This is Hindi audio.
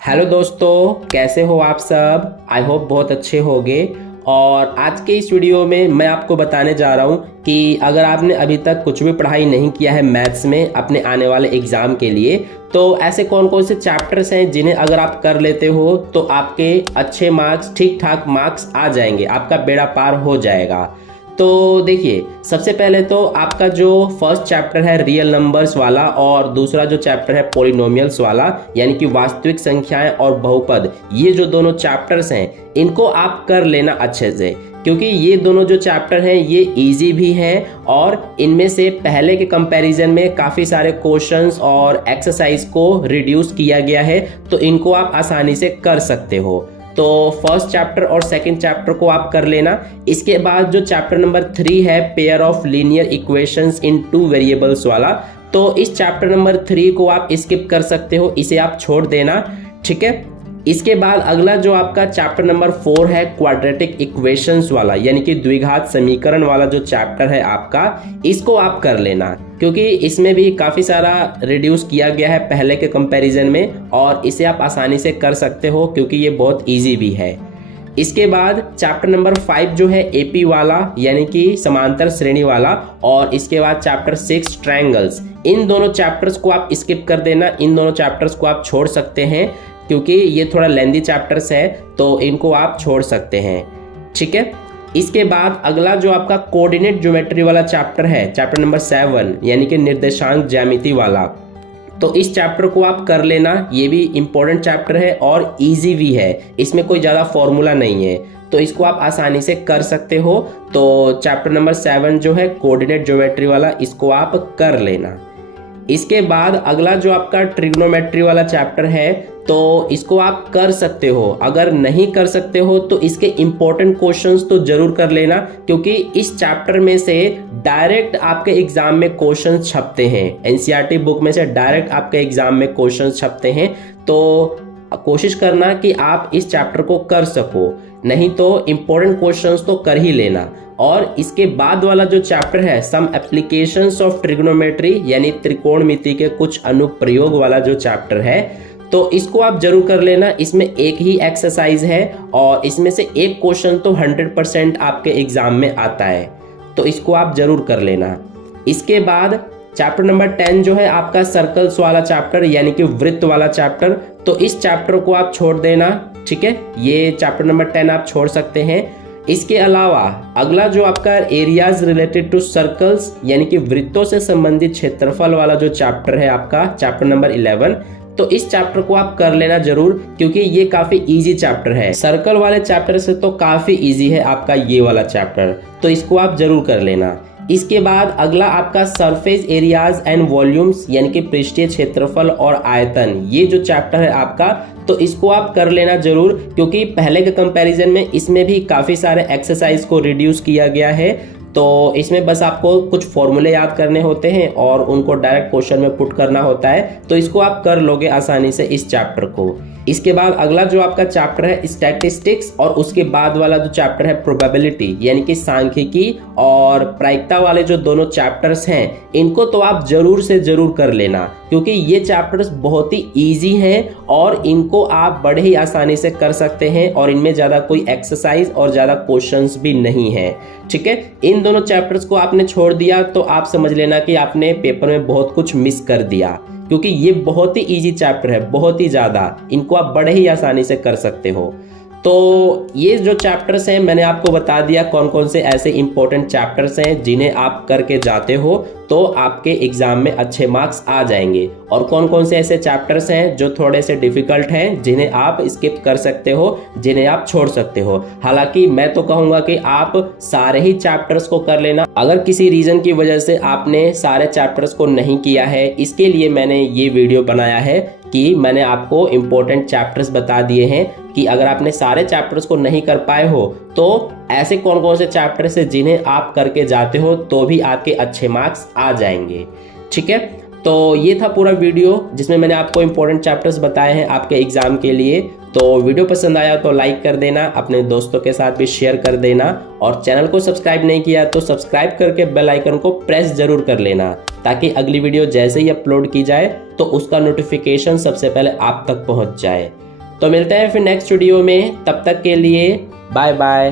हेलो दोस्तों, कैसे हो आप सब। आई होप बहुत अच्छे होंगे। और आज के इस वीडियो में मैं आपको बताने जा रहा हूँ कि अगर आपने अभी तक कुछ भी पढ़ाई नहीं किया है मैथ्स में अपने आने वाले एग्जाम के लिए, तो ऐसे कौन कौन से चैप्टर्स हैं जिन्हें अगर आप कर लेते हो तो आपके अच्छे मार्क्स, ठीक ठाक मार्क्स आ जाएंगे, आपका बेड़ा पार हो जाएगा। तो देखिए, सबसे पहले तो आपका जो फर्स्ट चैप्टर है रियल नंबर्स वाला और दूसरा जो चैप्टर है पॉलिनोमियल्स वाला, यानी कि वास्तविक संख्याएं और बहुपद, ये जो दोनों चैप्टर्स हैं इनको आप कर लेना अच्छे से, क्योंकि ये दोनों जो चैप्टर हैं ये इजी भी हैं और इनमें से पहले के कंपैरिजन में काफ़ी सारे क्वेश्चंस और एक्सरसाइज को रिड्यूस किया गया है, तो इनको आप आसानी से कर सकते हो। तो फर्स्ट चैप्टर और सेकंड चैप्टर को आप कर लेना। इसके बाद जो चैप्टर नंबर 3 है pair of linear equations in 2 variables वाला, तो इस चैप्टर नंबर 3 को आप स्किप कर सकते हो, इसे आप छोड़ देना, ठीक है। इसके बाद अगला जो आपका चैप्टर नंबर 4 है क्वाड्रेटिक इक्वेशंस वाला, यानी कि द्विघात समीकरण वाला जो चैप्टर है आपका, इसको आप कर लेना, क्योंकि इसमें भी काफ़ी सारा रिड्यूस किया गया है पहले के कंपैरिजन में और इसे आप आसानी से कर सकते हो क्योंकि ये बहुत इजी भी है। इसके बाद चैप्टर नंबर 5 जो है एपी वाला, यानी कि समांतर श्रेणी वाला, और इसके बाद चैप्टर 6 ट्रायंगल्स, इन दोनों चैप्टर्स को आप स्किप कर देना, इन दोनों चैप्टर्स को आप छोड़ सकते हैं क्योंकि ये थोड़ा लेंदी चैप्टर्स है, तो इनको आप छोड़ सकते हैं, ठीक है। इसके बाद अगला जो आपका कोऑर्डिनेट ज्योमेट्री वाला चैप्टर है, चैप्टर नंबर 7, यानी कि निर्देशांक ज्यामिति वाला, तो इस चैप्टर को आप कर लेना। ये भी इम्पोर्टेंट चैप्टर है और इजी भी है, इसमें कोई ज़्यादा फॉर्मूला नहीं है, तो इसको आप आसानी से कर सकते हो। तो चैप्टर नंबर 7 जो है कोऑर्डिनेट ज्योमेट्री वाला, इसको आप कर लेना। इसके बाद अगला जो आपका ट्रिग्नोमेट्री वाला चैप्टर है, तो इसको आप कर सकते हो। अगर नहीं कर सकते हो तो इसके इंपॉर्टेंट क्वेश्चंस तो जरूर कर लेना, क्योंकि इस चैप्टर में से डायरेक्ट आपके एग्जाम में क्वेश्चंस छपते हैं, एनसीईआरटी बुक में से डायरेक्ट आपके एग्जाम में क्वेश्चंस छपते हैं। तो कोशिश करना कि आप इस चैप्टर को कर सको, नहीं तो इंपॉर्टेंट क्वेश्चंस तो कर ही लेना। और इसके बाद वाला जो चैप्टर है सम एप्लीकेशंस ऑफ ट्रिग्नोमेट्री, यानी त्रिकोणमिति के कुछ अनुप्रयोग वाला जो चैप्टर है, तो इसको आप जरूर कर लेना। इसमें एक ही एक्सरसाइज है और इसमें से एक क्वेश्चन तो 100% आपके एग्जाम में आता है, तो इसको आप जरूर कर लेना। इसके बाद चैप्टर नंबर 10 जो है आपका सर्कल्स वाला चैप्टर, यानी कि वृत्त वाला चैप्टर, तो इस चैप्टर को आप छोड़ देना, ठीक है। ये चैप्टर नंबर 10 आप छोड़ सकते हैं। इसके अलावा अगला जो आपका एरियाज रिलेटेड टू सर्कल्स, यानी कि वृत्तों से संबंधित क्षेत्रफल वाला जो चैप्टर है आपका, चैप्टर नंबर 11, तो इस चैप्टर को आप कर लेना जरूर, क्योंकि ये काफी इजी चैप्टर है। सर्कल वाले चैप्टर से तो काफी इजी है आपका ये वाला चैप्टर, तो इसको आप जरूर कर लेना। इसके बाद अगला आपका सरफेस एरियाज एंड वॉल्यूम्स, यानी कि पृष्ठीय क्षेत्रफल और आयतन, ये जो चैप्टर है आपका, तो इसको आप कर लेना जरूर, क्योंकि पहले के कंपैरिजन में इसमें भी काफी सारे एक्सरसाइज को रिड्यूस किया गया है। तो इसमें बस आपको कुछ फॉर्मूले याद करने होते हैं और उनको डायरेक्ट क्वेश्चन में पुट करना होता है, तो इसको आप कर लोगे आसानी से इस चैप्टर को। इसके बाद अगला जो आपका चैप्टर है स्टैटिस्टिक्स, और उसके बाद वाला जो चैप्टर है प्रोबेबिलिटी, यानी कि सांख्यिकी और प्रायिकता वाले जो दोनों चैप्टर्स हैं, इनको तो आप जरूर से जरूर कर लेना, क्योंकि ये चैप्टर्स बहुत ही इजी हैं और इनको आप बड़े ही आसानी से कर सकते हैं और इनमें ज़्यादा कोई एक्सरसाइज और ज़्यादा क्वेश्चंस भी नहीं है, ठीक है। इन दोनों चैप्टर्स को आपने छोड़ दिया तो आप समझ लेना कि आपने पेपर में बहुत कुछ मिस कर दिया, क्योंकि ये बहुत ही इजी चैप्टर है, बहुत ही ज़्यादा, इनको आप बड़े ही आसानी से कर सकते हो। तो ये जो चैप्टर्स हैं मैंने आपको बता दिया कौन कौन से ऐसे इंपॉर्टेंट चैप्टर्स हैं जिन्हें आप करके जाते हो तो आपके एग्जाम में अच्छे मार्क्स आ जाएंगे, और कौन कौन से ऐसे चैप्टर्स हैं जो थोड़े से डिफिकल्ट हैं जिन्हें आप स्किप कर सकते हो, जिन्हें आप छोड़ सकते हो। हालांकि मैं तो कहूँगा कि आप सारे ही चैप्टर्स को कर लेना। अगर किसी रीज़न की वजह से आपने सारे चैप्टर्स को नहीं किया है, इसके लिए मैंने ये वीडियो बनाया है कि मैंने आपको इम्पोर्टेंट चैप्टर्स बता दिए हैं कि अगर आपने सारे चैप्टर्स को नहीं कर पाए हो तो ऐसे कौन कौन से चैप्टर्स हैं जिन्हें आप करके जाते हो तो भी आपके अच्छे मार्क्स आ जाएंगे, ठीक है। तो ये था पूरा वीडियो जिसमें मैंने आपको इम्पोर्टेंट चैप्टर्स बताए हैं आपके एग्जाम के लिए। तो वीडियो पसंद आया तो लाइक कर देना, अपने दोस्तों के साथ भी शेयर कर देना, और चैनल को सब्सक्राइब नहीं किया तो सब्सक्राइब करके बेल आइकन को प्रेस जरूर कर लेना, ताकि अगली वीडियो जैसे ही अपलोड की जाए तो उसका नोटिफिकेशन सबसे पहले आप तक पहुंच जाए। तो मिलते हैं फिर नेक्स्ट वीडियो में, तब तक के लिए बाय बाय।